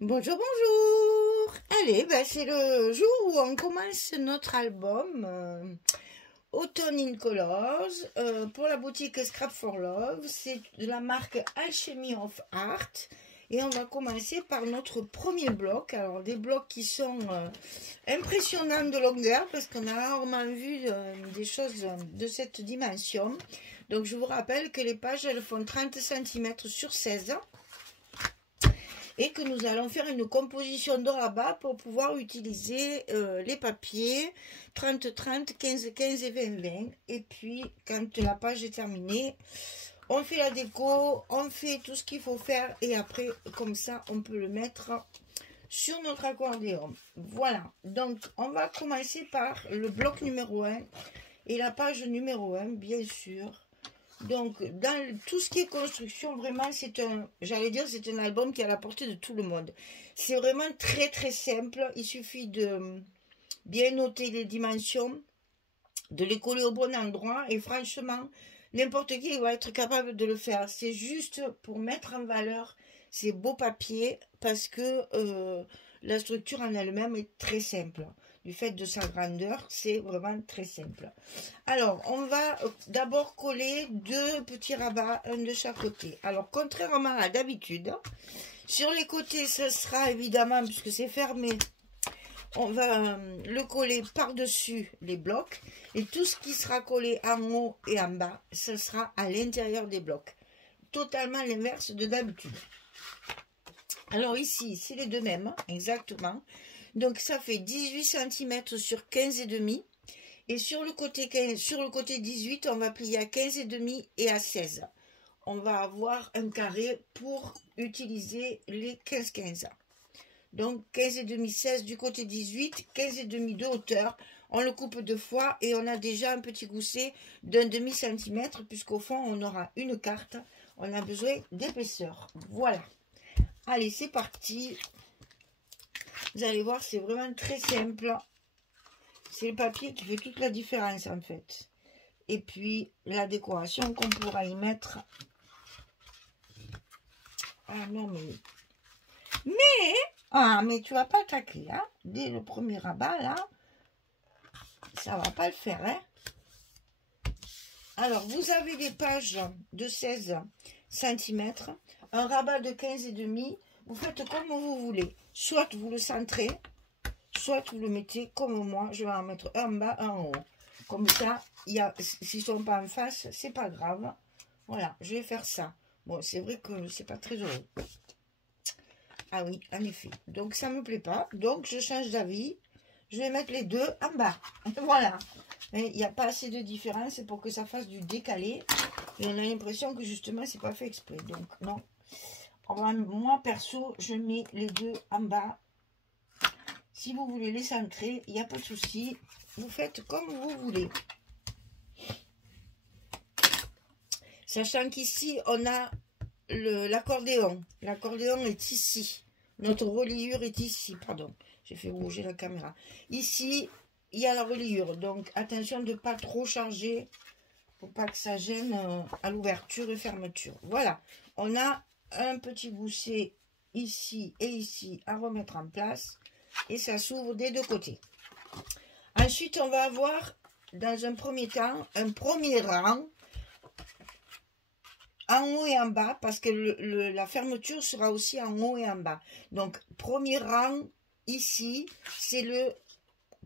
Bonjour, bonjour. Allez, c'est le jour où on commence notre album Autumn in Colors pour la boutique Scrap for Love. C'est de la marque Alchemy of Art. Et on va commencer par notre premier bloc. Alors, des blocs qui sont impressionnants de longueur parce qu'on a rarement vu des choses de cette dimension. Donc, je vous rappelle que les pages, elles font 30 cm sur 16 et que nous allons faire une composition de rabat pour pouvoir utiliser les papiers 30-30, 15-15 et 20-20. Et puis, quand la page est terminée, on fait la déco, on fait tout ce qu'il faut faire et après, comme ça, on peut le mettre sur notre accordéon. Voilà, donc on va commencer par le bloc numéro 1 et la page numéro 1, bien sûr. Donc, dans tout ce qui est construction, vraiment, c'est un, j'allais dire, c'est un album qui est à la portée de tout le monde. C'est vraiment très, très simple. Il suffit de bien noter les dimensions, de les coller au bon endroit. Et franchement, n'importe qui va être capable de le faire. C'est juste pour mettre en valeur ces beaux papiers parce que la structure en elle-même est très simple. Du fait de sa grandeur, c'est vraiment très simple. Alors, on va d'abord coller deux petits rabats, un de chaque côté. Alors, contrairement à d'habitude, sur les côtés, ce sera évidemment, puisque c'est fermé, on va le coller par-dessus les blocs. Et tout ce qui sera collé en haut et en bas, ce sera à l'intérieur des blocs. Totalement l'inverse de d'habitude. Alors ici, c'est les deux mêmes, exactement. Donc, ça fait 18 cm sur 15,5. Et sur le côté 18, on va plier à 15,5 et à 16. On va avoir un carré pour utiliser les 15-15. Donc 15,5, 16 du côté 18, 15,5 de hauteur. On le coupe deux fois et on a déjà un petit gousset d'un demi-centimètre puisqu'au fond, on aura une carte. On a besoin d'épaisseur. Voilà. Allez, c'est parti. Vous allez voir, c'est vraiment très simple. C'est le papier qui fait toute la différence en fait. Et puis la décoration qu'on pourra y mettre. Ah non mais tu vas pas attaquer hein. Dès le premier rabat là, ça va pas le faire hein. Alors vous avez des pages de 16 cm, un rabat de 15,5. Vous faites comme vous voulez. Soit vous le centrez, soit vous le mettez comme moi. Je vais en mettre un en bas, un en haut. Comme ça, s'ils ne sont pas en face, c'est pas grave. Voilà, je vais faire ça. Bon, c'est vrai que c'est pas très heureux. Ah oui, en effet. Donc, ça me plaît pas. Donc, je change d'avis. Je vais mettre les deux en bas. Voilà. Il n'y a pas assez de différence pour que ça fasse du décalé. Et on a l'impression que justement, c'est pas fait exprès. Donc, non. Moi, perso, je mets les deux en bas. Si vous voulez les centrer, il n'y a pas de souci. Vous faites comme vous voulez. Sachant qu'ici, on a l'accordéon. L'accordéon est ici. Notre reliure est ici. Pardon, j'ai fait bouger la caméra. Ici, il y a la reliure. Donc, attention de ne pas trop charger pour pas que ça gêne à l'ouverture et fermeture. Voilà. On a un petit gousset ici et ici à remettre en place. Et ça s'ouvre des deux côtés. Ensuite, on va avoir, dans un premier temps, un premier rang en haut et en bas, parce que la fermeture sera aussi en haut et en bas. Donc, premier rang, ici, c'est le,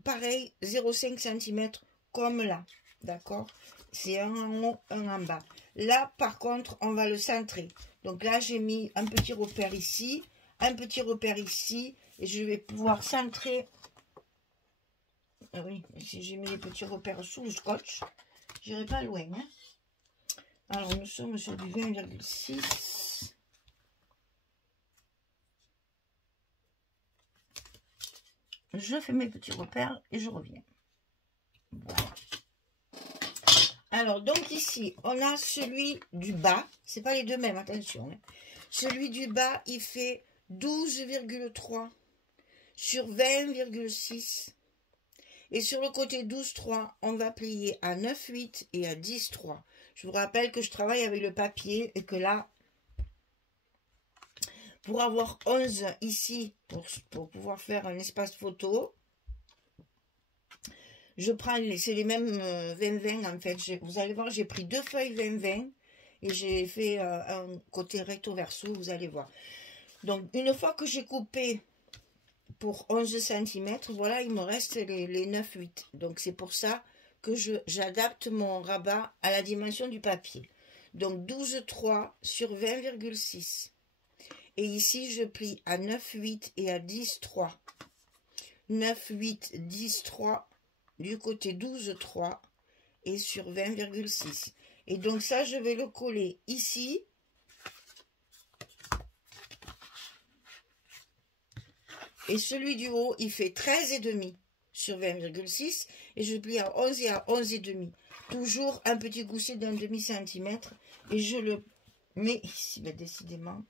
pareil, 0,5 cm, comme là, d'accord? C'est un en haut, un en bas. Là, par contre, on va le centrer. Donc là, j'ai mis un petit repère ici, un petit repère ici, et je vais pouvoir centrer. Ah oui, si j'ai mis les petits repères sous le scotch, j'irai pas loin. Hein. Alors, nous sommes sur du 20,6. Je fais mes petits repères et je reviens. Voilà. Alors, donc ici, on a celui du bas. C'est pas les deux mêmes, attention. Hein. Celui du bas, il fait 12,3 sur 20,6. Et sur le côté 12,3, on va plier à 9,8 et à 10,3. Je vous rappelle que je travaille avec le papier et que là, pour avoir 11 ici, pour pouvoir faire un espace photo. Je prends, c'est les mêmes 20-20 en fait. Vous allez voir, j'ai pris 2 feuilles 20-20 et j'ai fait un côté recto verso, vous allez voir. Donc, une fois que j'ai coupé pour 11 cm, voilà, il me reste les 9-8. Donc, c'est pour ça que j'adapte mon rabat à la dimension du papier. Donc, 12,3 sur 20,6. Et ici, je plie à 9,8 et à 10,3. 9,8, 10,3 du côté 12,3 et sur 20,6. Et donc, ça, je vais le coller ici. Et celui du haut, il fait 13,5 sur 20,6. Et je plie à 11 et à 11,5. Toujours un petit gousset d'un demi-centimètre. Et je le mets ici, ben, décidément.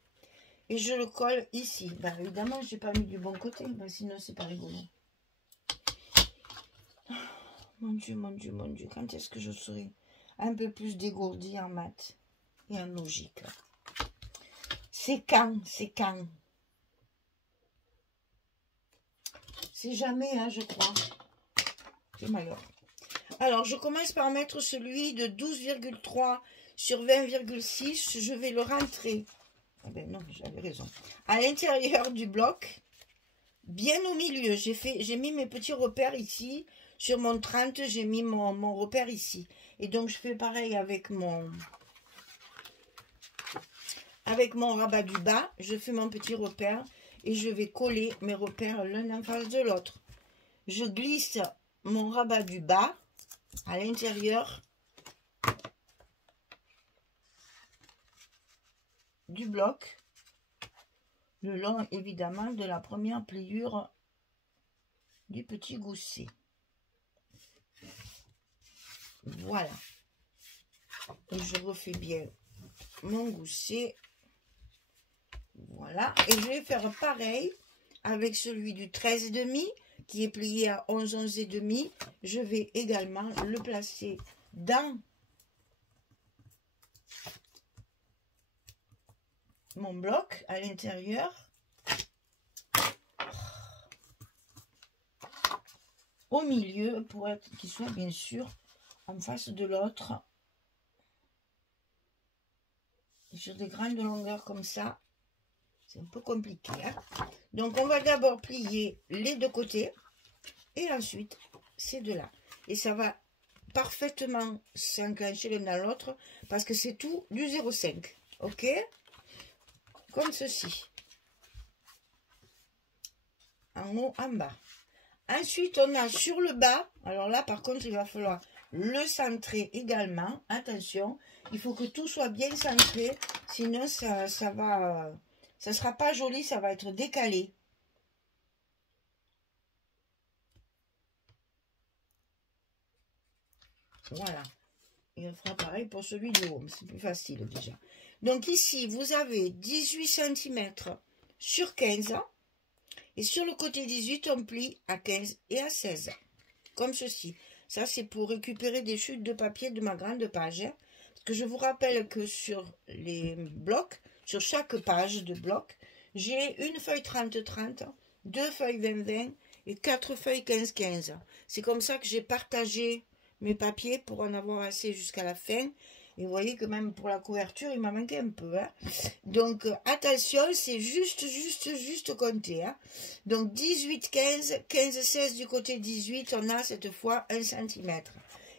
Et je le colle ici. Ben, évidemment, je n'ai pas mis du bon côté. Ben, sinon, c'est pas rigolo. Mon Dieu, mon Dieu, mon Dieu. Quand est-ce que je serai un peu plus dégourdie en maths et en logique? C'est quand? C'est quand? C'est jamais, hein, je crois. C'est malheur. Alors, je commence par mettre celui de 12,3 sur 20,6. Je vais le rentrer. Ah ben non, j'avais raison. À l'intérieur du bloc, bien au milieu. J'ai mis mes petits repères ici. Sur mon 30, j'ai mis mon repère ici. Et donc, je fais pareil avec mon rabat du bas. Je fais mon petit repère. Et je vais coller mes repères l'un en face de l'autre. Je glisse mon rabat du bas à l'intérieur du bloc, le long évidemment de la première pliure du petit gousset. Voilà. Et je refais bien mon gousset. Voilà, et je vais faire pareil avec celui du 13,5 qui est plié à 11,5. Je vais également le placer dans mon bloc à l'intérieur, au milieu, pour qu'il soit bien sûr en face de l'autre, sur des grandes longueurs comme ça. C'est un peu compliqué, hein? Donc, on va d'abord plier les deux côtés et ensuite ces deux-là. Et ça va parfaitement s'enclencher l'un dans l'autre parce que c'est tout du 0,5. OK? Comme ceci. En haut, en bas. Ensuite, on a sur le bas. Alors là, par contre, il va falloir le centrer également. Attention, il faut que tout soit bien centré. Sinon, ça va... Ça sera pas joli, ça va être décalé. Voilà. Et on fera pareil pour celui du haut. C'est plus facile déjà. Donc ici, vous avez 18 cm sur 15. Et sur le côté 18, on plie à 15 et à 16. Comme ceci. Ça, c'est pour récupérer des chutes de papier de ma grande page. Parce que je vous rappelle que sur les blocs, sur chaque page de bloc, j'ai une feuille 30-30, 2 feuilles 20-20 et 4 feuilles 15-15. C'est comme ça que j'ai partagé mes papiers pour en avoir assez jusqu'à la fin. Et vous voyez que même pour la couverture, il m'a manqué un peu. Hein. Donc, attention, c'est juste compter. Hein. Donc, 18, 15, 15, 16 du côté 18, on a cette fois 1 cm.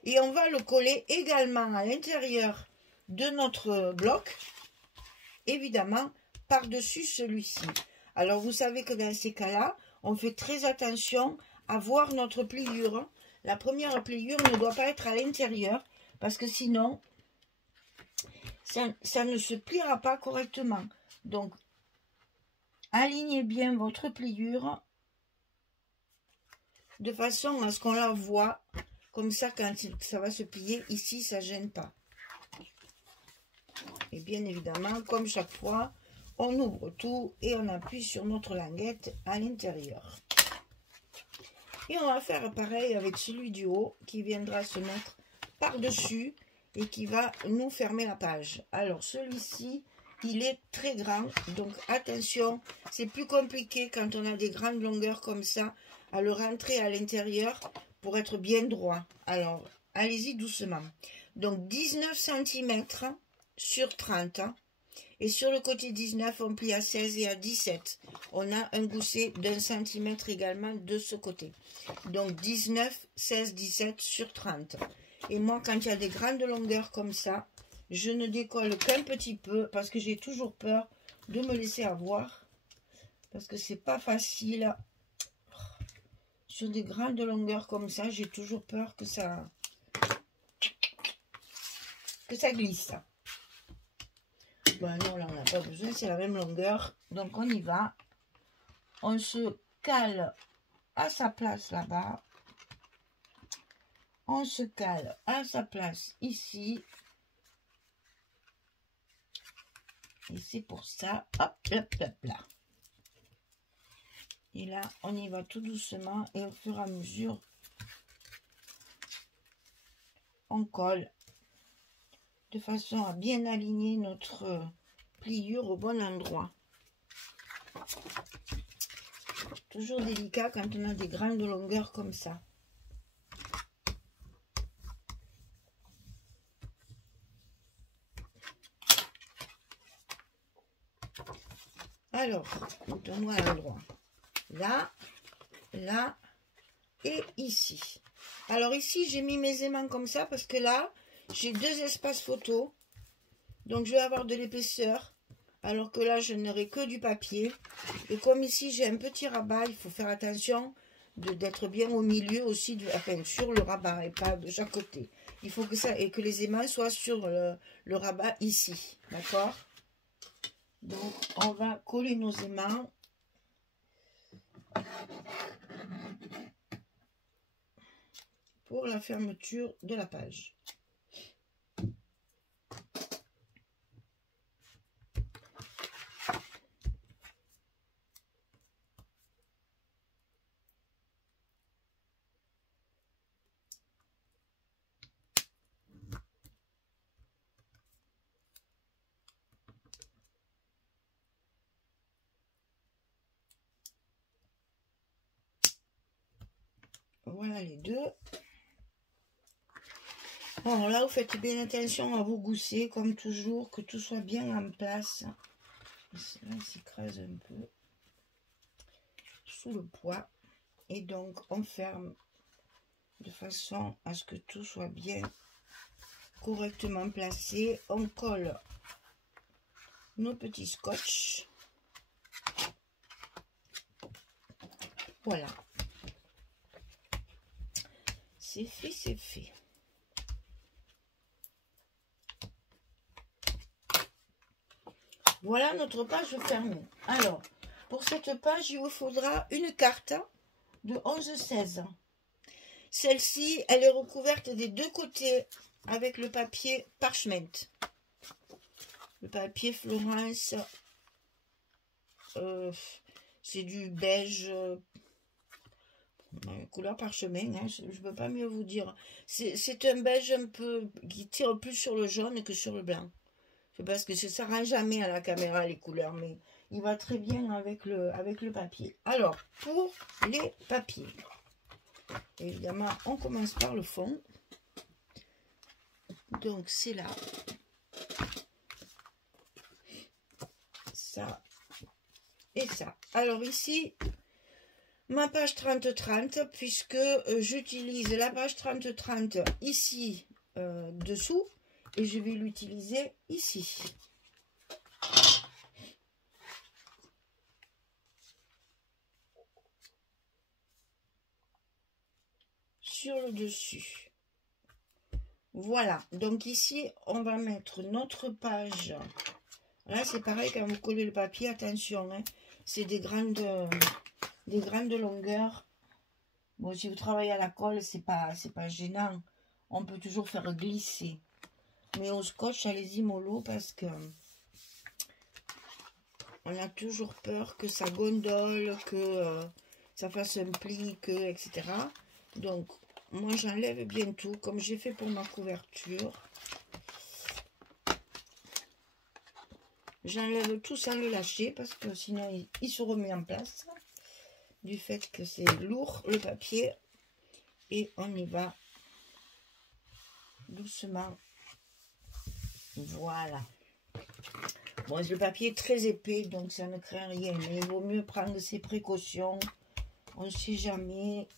Et on va le coller également à l'intérieur de notre bloc, évidemment, par-dessus celui-ci. Alors, vous savez que dans ces cas-là, on fait très attention à voir notre pliure. La première pliure ne doit pas être à l'intérieur, parce que sinon, ça ne se pliera pas correctement. Donc, alignez bien votre pliure de façon à ce qu'on la voit. Comme ça, quand ça va se plier, ici, ça ne gêne pas. Et bien évidemment, comme chaque fois, on ouvre tout et on appuie sur notre languette à l'intérieur. Et on va faire pareil avec celui du haut qui viendra se mettre par-dessus et qui va nous fermer la page. Alors celui-ci, il est très grand, donc attention, c'est plus compliqué quand on a des grandes longueurs comme ça, à le rentrer à l'intérieur pour être bien droit. Alors, allez-y doucement. Donc, 19 cm sur 30, et sur le côté 19, on plie à 16 et à 17. On a un gousset d'1 cm également de ce côté. Donc, 19, 16, 17 sur 30. Et moi, quand il y a des grandes longueurs comme ça, je ne décolle qu'un petit peu parce que j'ai toujours peur de me laisser avoir. Parce que c'est pas facile. Sur des grandes longueurs comme ça, j'ai toujours peur que ça glisse. Bon, non, là, on n'a pas besoin, c'est la même longueur. Donc, on y va. On se cale à sa place là-bas. On se cale à sa place ici. Et c'est pour ça, hop, hop, hop, là. Et là, on y va tout doucement et au fur et à mesure, on colle de façon à bien aligner notre pliure au bon endroit. Toujours délicat quand on a des grandes longueurs comme ça. Alors, donne-moi l'endroit. Là, là et ici. Alors ici, j'ai mis mes aimants comme ça parce que là, j'ai deux espaces photo. Donc, je vais avoir de l'épaisseur. Alors que là, je n'aurai que du papier. Et comme ici, j'ai un petit rabat, il faut faire attention d'être bien au milieu aussi, enfin, sur le rabat et pas de chaque côté. Il faut que ça et que les aimants soient sur le rabat ici. D'accord? Donc, on va coller nos aimants. Pour la fermeture de la page. Voilà les deux. Bon, là, vous faites bien attention à vos goussets, comme toujours, que tout soit bien en place. Là, il s'écrase un peu sous le poids. Et donc, on ferme de façon à ce que tout soit bien correctement placé. On colle nos petits scotch. Voilà. C'est fait, c'est fait. Voilà notre page fermée. Alors, pour cette page, il vous faudra une carte de 11-16. Celle-ci, elle est recouverte des deux côtés avec le papier parchment. Le papier Florence, c'est du beige, couleur parchemin, hein, je ne peux pas mieux vous dire. C'est un beige un peu qui tire plus sur le jaune que sur le blanc. C'est parce que ça ne rend jamais à la caméra les couleurs, mais il va très bien avec le papier. Alors, pour les papiers, évidemment, on commence par le fond. Donc, c'est là. Ça et ça. Alors, ici, ma page 30-30, puisque j'utilise la page 30-30 ici, dessous. Et je vais l'utiliser ici. Sur le dessus. Voilà. Donc ici, on va mettre notre page. Là, c'est pareil quand vous collez le papier. Attention, hein, c'est des grandes longueurs. Bon, si vous travaillez à la colle, c'est pas gênant. On peut toujours faire glisser. Mais au scotch, allez-y mollo parce que on a toujours peur que ça gondole, que ça fasse un pli, etc. Donc, moi, j'enlève bien tout, comme j'ai fait pour ma couverture. J'enlève tout sans le lâcher parce que sinon il se remet en place. Du fait que c'est lourd le papier. Et on y va doucement. Voilà. Bon, le papier est très épais, donc ça ne craint rien. Mais il vaut mieux prendre ses précautions. On ne sait jamais.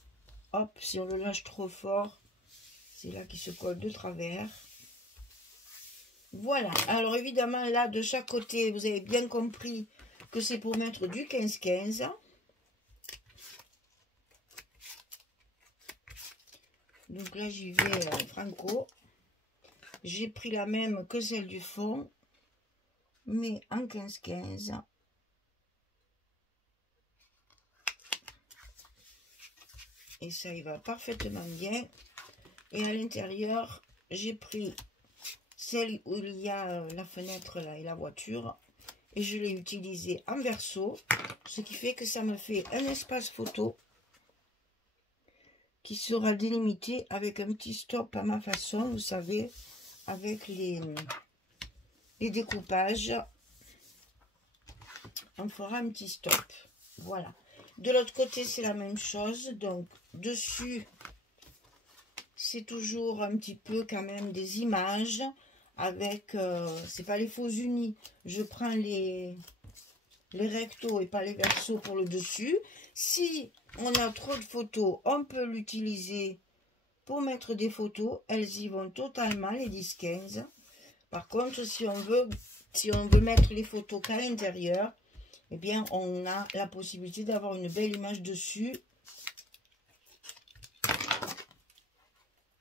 Hop, si on le lâche trop fort, c'est là qu'il se colle de travers. Voilà. Alors évidemment, là, de chaque côté, vous avez bien compris que c'est pour mettre du 15-15. Donc là, j'y vais franco. J'ai pris la même que celle du fond, mais en 15-15. Et ça y va parfaitement bien. Et à l'intérieur, j'ai pris celle où il y a la fenêtre là et la voiture. Et je l'ai utilisée en verso. Ce qui fait que ça me fait un espace photo qui sera délimité avec un petit stop à ma façon, vous savez, avec les découpages. On fera un petit stop. Voilà. De l'autre côté, c'est la même chose. Donc, dessus, c'est toujours un petit peu quand même des images avec, c'est pas les faux unis. Je prends les rectos et pas les versos pour le dessus. Si on a trop de photos, on peut l'utiliser pour mettre des photos. Elles y vont totalement, les 10-15. Par contre, si on veut mettre les photos qu'à l'intérieur, eh bien, on a la possibilité d'avoir une belle image dessus.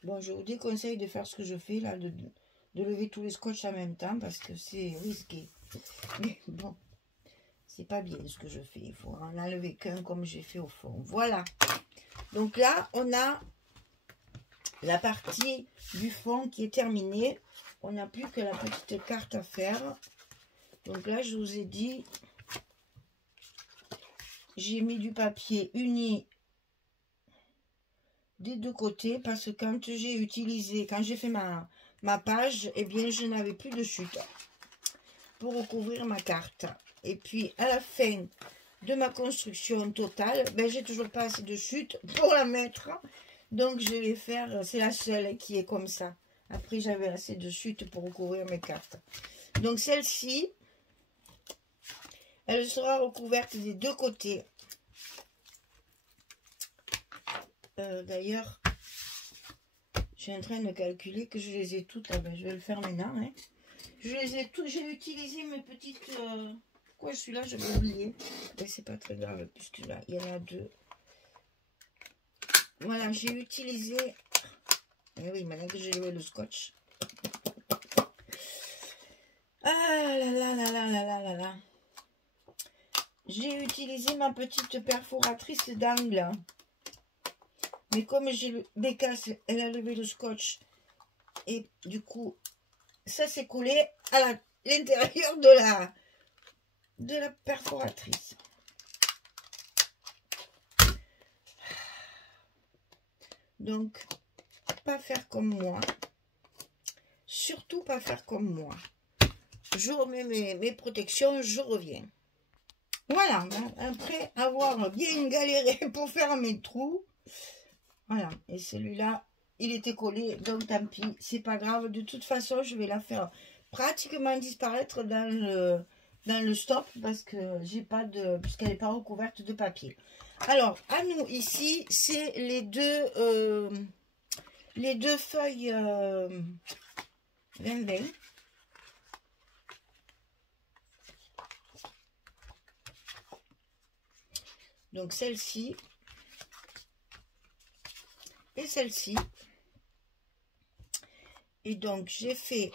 Bon, je vous déconseille de faire ce que je fais là, de lever tous les scotch en même temps parce que c'est risqué. Mais bon, c'est pas bien ce que je fais. Il faut en enlever qu'un comme j'ai fait au fond. Voilà. Donc là, on a la partie du fond qui est terminée. On n'a plus que la petite carte à faire. Donc là, je vous ai dit, j'ai mis du papier uni des deux côtés parce que quand j'ai fait ma page, eh bien, je n'avais plus de chute pour recouvrir ma carte. Et puis, à la fin de ma construction totale, ben, j'ai toujours pas assez de chute pour la mettre. Donc, je vais faire, c'est la seule qui est comme ça. Après, j'avais assez de chute pour recouvrir mes cartes. Donc, celle-ci, elle sera recouverte des deux côtés. D'ailleurs, je suis en train de calculer que je les ai toutes. Ah ben, je vais le faire maintenant. Hein. Je les ai toutes. J'ai utilisé mes petites... Pourquoi celui-là, je vais oublier. Mais c'est pas très grave, puisque là, il y en a deux. Voilà, j'ai utilisé... Eh oui, maintenant que j'ai levé le scotch. Ah là là là là là là là là. J'ai utilisé ma petite perforatrice d'angle. Mais comme j'ai le bécasse, elle a levé le scotch. Et du coup, ça s'est collé à l'intérieur de la perforatrice. Donc, pas faire comme moi. Surtout pas faire comme moi. Je remets mes protections, je reviens. Voilà, après avoir bien galéré pour faire mes trous. Voilà, et celui-là, il était collé, donc tant pis, c'est pas grave. De toute façon, je vais la faire pratiquement disparaître dans le stop parce que j'ai pas de, puisqu'elle n'est pas recouverte de papier. Alors, à nous ici, c'est les deux feuilles 20-20. Donc celle-ci et celle-ci. Et donc j'ai fait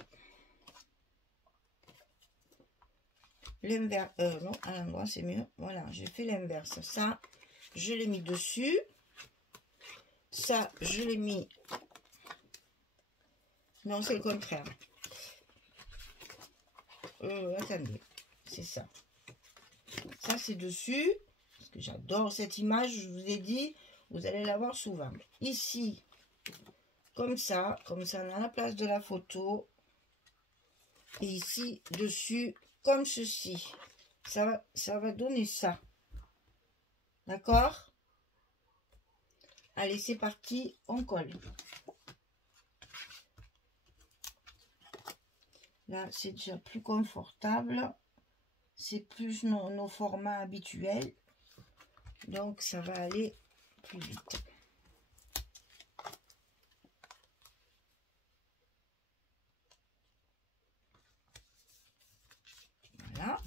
l'inverse. Non, à l'endroit c'est mieux. Voilà, j'ai fait l'inverse. Ça, je l'ai mis dessus. Ça, je l'ai mis. Non, c'est le contraire. Attendez, c'est ça. Ça, c'est dessus. Parce que j'adore cette image, je vous ai dit, vous allez la voir souvent. Ici, comme ça, on a la place de la photo. Et ici, dessus, comme ceci. Ça va donner ça. D'accord? Allez, c'est parti, on colle. Là, c'est déjà plus confortable. C'est plus nos formats habituels. Donc, ça va aller plus vite. Voilà.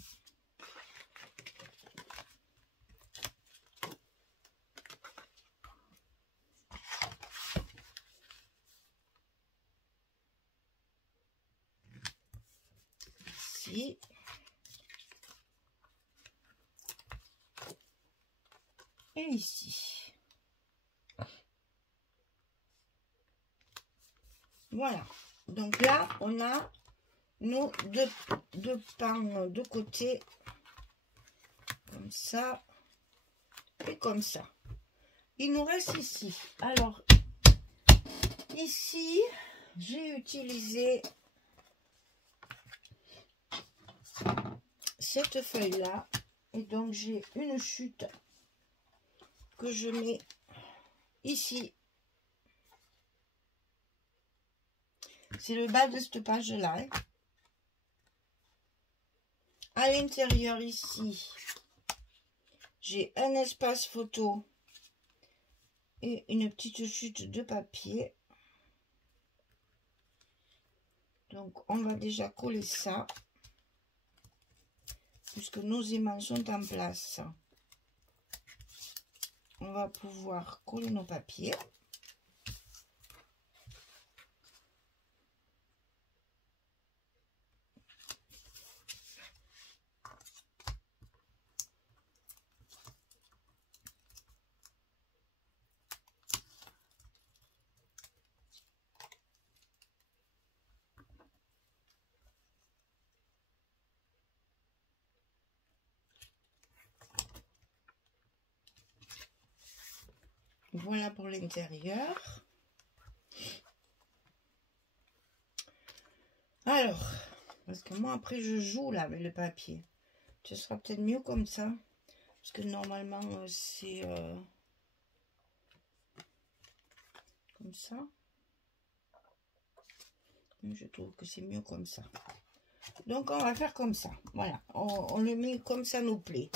Ici. Et ici. Voilà. Donc là, on a nos deux pans de côté. Comme ça. Et comme ça. Il nous reste ici. Alors, ici, j'ai utilisé cette feuille-là. Et donc, j'ai une chute que je mets ici. C'est le bas de cette page-là. Hein. À l'intérieur, ici, j'ai un espace photo et une petite chute de papier. Donc, on va déjà coller ça, puisque nos aimants sont en place. On va pouvoir coller nos papiers. Voilà pour l'intérieur. Alors, parce que moi après je joue là avec le papier. Ce sera peut-être mieux comme ça. Parce que normalement c'est comme ça. Mais je trouve que c'est mieux comme ça. Donc on va faire comme ça. Voilà, on le met comme ça nous plaît.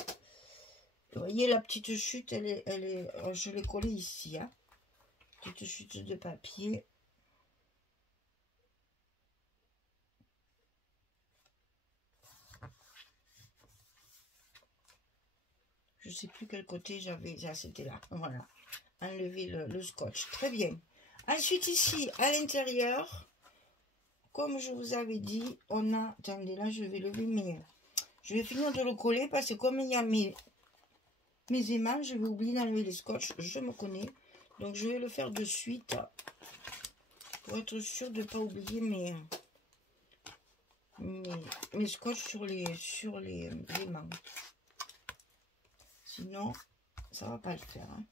Vous voyez la petite chute, elle est, je l'ai collée ici. Hein. Petite chute de papier. Je sais plus quel côté j'avais. Ah, c'était là. Voilà. Enlever le scotch. Très bien. Ensuite ici, à l'intérieur, comme je vous avais dit, on a... Attendez, là je vais lever mes... Je vais finir de le coller parce que comme il y a mes aimants, je vais oublier d'enlever les scotch. Je me connais. Donc je vais le faire de suite pour être sûr de ne pas oublier mes scotch sur les aimants. Sinon, ça va pas le faire. Hein.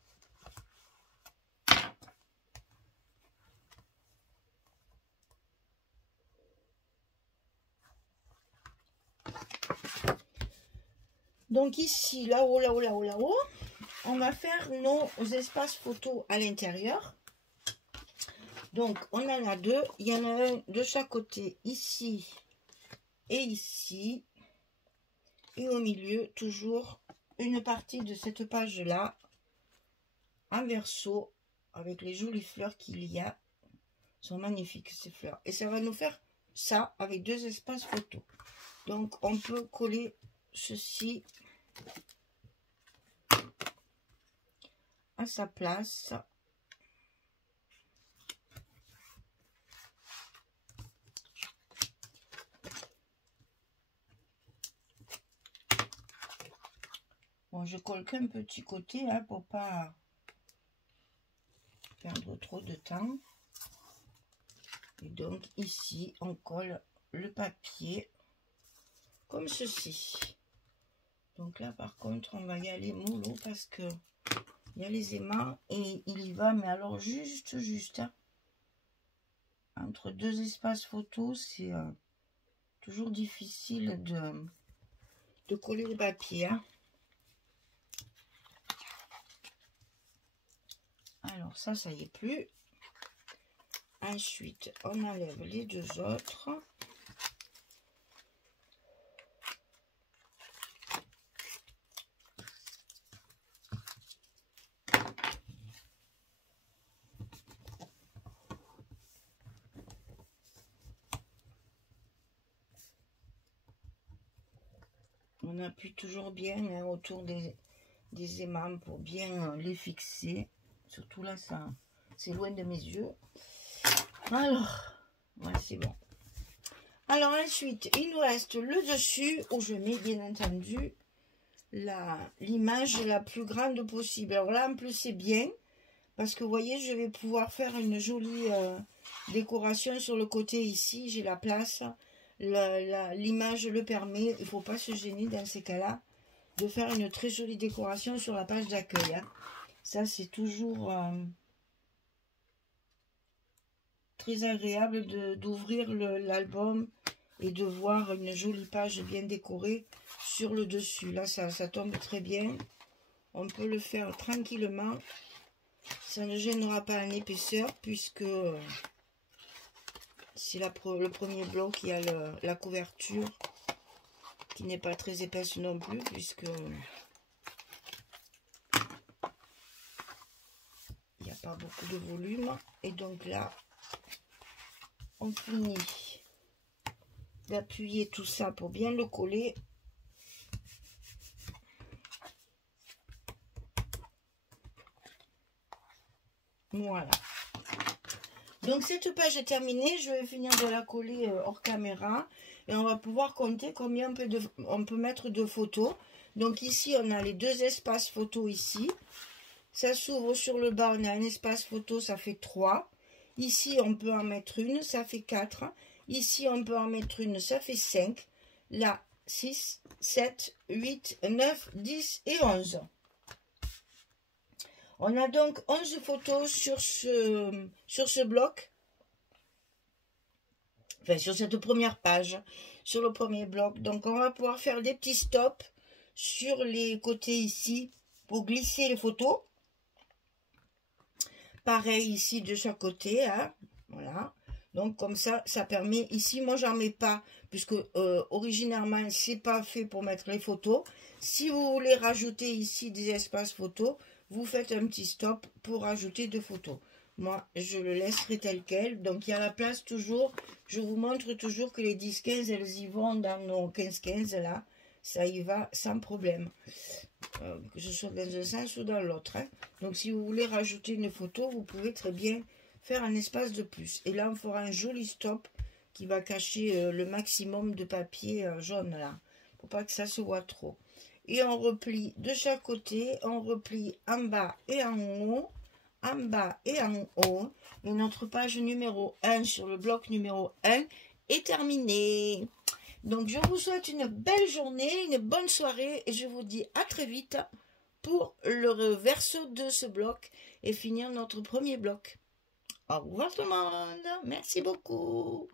Donc ici, là-haut, là-haut, là-haut, là-haut, on va faire nos espaces photos à l'intérieur. Donc, on en a deux. Il y en a un de chaque côté, ici et ici. Et au milieu, toujours une partie de cette page-là, en verso, avec les jolies fleurs qu'il y a. Elles sont magnifiques, ces fleurs. Et ça va nous faire ça avec deux espaces photos. Donc, on peut coller ceci à sa place. Bon, je colle qu'un petit côté hein, pour pas perdre trop de temps. Et donc ici, on colle le papier comme ceci. Donc là, par contre, on va y aller mollo parce que il y a les aimants et il y va, mais alors juste. Hein. Entre deux espaces photos, c'est toujours difficile de coller le papier. Hein. Alors ça y est plus. Ensuite, on enlève les deux autres. On appuie toujours bien hein, autour des aimants pour bien les fixer. Surtout là, ça c'est loin de mes yeux. Alors, voilà, c'est bon. Alors ensuite, il nous reste le dessus où je mets bien entendu l'image la plus grande possible. Alors là, en plus, c'est bien parce que vous voyez, je vais pouvoir faire une jolie décoration sur le côté ici. J'ai la place. L'image le permet. Il ne faut pas se gêner dans ces cas-là de faire une très jolie décoration sur la page d'accueil. Hein. Ça, c'est toujours très agréable d'ouvrir l'album et de voir une jolie page bien décorée sur le dessus. Là, ça tombe très bien. On peut le faire tranquillement. Ça ne gênera pas l'épaisseur puisque c'est le premier bloc. Il y a la couverture qui n'est pas très épaisse non plus puisque il n'y a pas beaucoup de volume. Et donc là, on finit d'appuyer tout ça pour bien le coller. Voilà. Donc cette page est terminée. Je vais finir de la coller hors caméra. Et on va pouvoir compter combien on peut mettre de photos. Donc ici, on a les deux espaces photos ici. Ça s'ouvre sur le bas, on a un espace photo, ça fait 3. Ici, on peut en mettre une, ça fait 4. Ici, on peut en mettre une, ça fait 5. Là, 6, 7, 8, 9, 10 et 11. On a donc 11 photos sur ce bloc. Enfin, sur cette première page, sur le premier bloc. Donc, on va pouvoir faire des petits stops sur les côtés ici pour glisser les photos. Pareil ici de chaque côté, hein, voilà. Donc comme ça permet ici, moi j'en mets pas, puisque originairement c'est pas fait pour mettre les photos. Si vous voulez rajouter ici des espaces photos, vous faites un petit stop pour rajouter deux photos. Moi je le laisserai tel quel, donc il y a la place toujours. Je vous montre toujours que les 10-15 elles y vont dans nos 15-15 là, ça y va sans problème. Que ce soit dans un sens ou dans l'autre. Hein. Donc si vous voulez rajouter une photo, vous pouvez très bien faire un espace de plus. Et là, on fera un joli stop qui va cacher le maximum de papier jaune là, pour pas que ça se voit trop. Et on replie de chaque côté, on replie en bas et en haut, en bas et en haut. Et notre page numéro 1 sur le bloc numéro 1 est terminée. Donc, je vous souhaite une belle journée, une bonne soirée et je vous dis à très vite pour le verso de ce bloc et finir notre premier bloc. Au revoir tout le monde. Merci beaucoup.